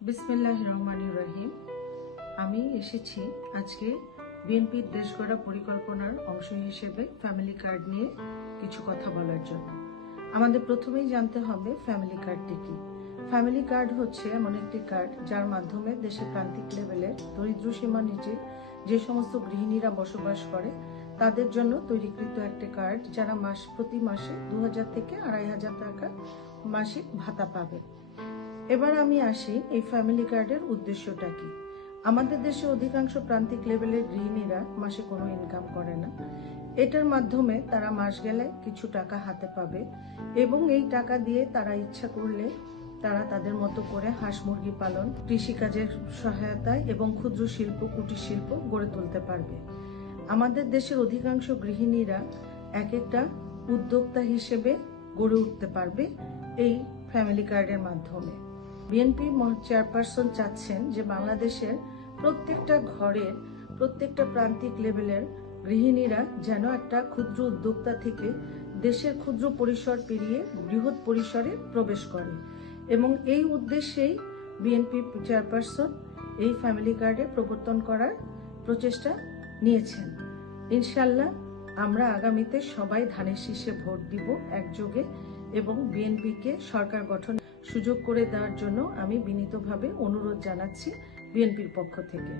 বিসমিল্লাহ রহমানুর রহিম। আমি এসেছি আজকে বিএনপির দেশ গড়া পরিকল্পনার অংশ হিসেবে ফ্যামিলি কার্ড নিয়ে কিছু কথা বলার জন্য। আমাদের প্রথমেই জানতে হবে ফ্যামিলি কার্ডটি কি। ফ্যামিলি কার্ড হচ্ছে এমন একটি কার্ড যার মাধ্যমে দেশের প্রান্তিক লেভেলে দরিদ্র সীমা নিচে যে সমস্ত গৃহিণীরা বসবাস করে, তাদের জন্য তৈরিকৃত একটি কার্ড যারা মাস, প্রতি মাসে দু হাজার থেকে আড়াই হাজার টাকা মাসিক ভাতা পাবে। এবার আমি আসি এই ফ্যামিলি কার্ডের উদ্দেশ্যটা কি? আমাদের দেশে অধিকাংশ প্রান্তিক লেভেলের গৃহিণীরা মাসে কোনো ইনকাম করে না। এটার মাধ্যমে তারা মাস গেলে কিছু টাকা হাতে পাবে এবং এই টাকা দিয়ে তারা ইচ্ছা করলে তারা তাদের মতো করে হাঁস মুরগি পালন, কৃষিকাজের সহায়তায় এবং ক্ষুদ্র শিল্প, কুটির শিল্প গড়ে তুলতে পারবে। আমাদের দেশের অধিকাংশ গৃহিণীরা এক একটা উদ্যোক্তা হিসেবে গড়ে উঠতে পারবে এই ফ্যামিলি কার্ডের মাধ্যমে। বিএনপি চেয়ারপারসন চাচ্ছেন যে বাংলাদেশের প্রত্যেকটা ঘরের প্রত্যেকটা প্রান্তিক লেভেলের গৃহিণীরা যেন একটা ক্ষুদ্র উদ্যোক্তা থেকে দেশের ক্ষুদ্র পরিসর পেরিয়ে বৃহৎ পরিসরে প্রবেশ করে। এবং এই উদ্দেশ্যেই বিএনপি চেয়ারপারসন এই ফ্যামিলি কার্ডে প্রবর্তন করার প্রচেষ্টা নিয়েছেন। ইনশাল্লাহ আমরা আগামীতে সবাই ধানের শীষে ভোট দিব একযোগে এবং বিএনপিকে সরকার গঠন সুযোগ করে দেওয়ার জন্য আমি বিনীতভাবে অনুরোধ জানাচ্ছি বিএনপির পক্ষ থেকে।